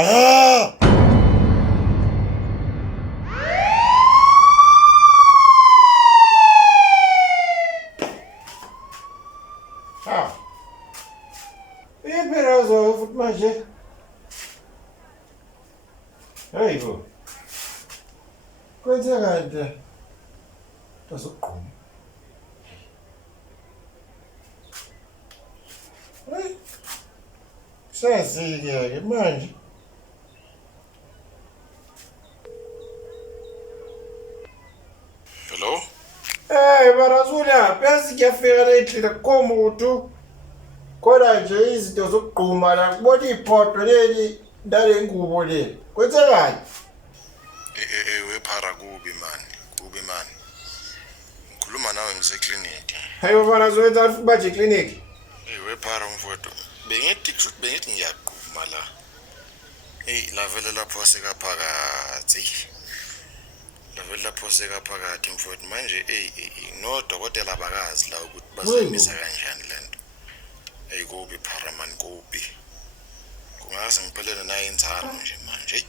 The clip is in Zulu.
Ah! Ah. Phela zo futhi manje. Hey bo. Kwenzeka nje. Tasoqhuma. Hey. Sezike manje. Hello? Hey barazula, phela ngiyafika la endlini komuntu. Kodwa nje izinto zokugquma la kubona iphoto leli ndale ngubo le. Kwenzekani? Wephara kubi man. Ngikhuluma nawe ngiseclinic. Hayi baba zoyenza futhi baje clinic. Wephara mfowethu. Bengithi ngiyaqhuma la. Lavele lapho sekaphakathi. Lavele lapho sekaphakathi mfowethu manje nodokotela bakazi la ukuthi bazimisa kanjani lento. Kubi phara man kubi. Kungaze ngiphelele nayo inzalo nje manje.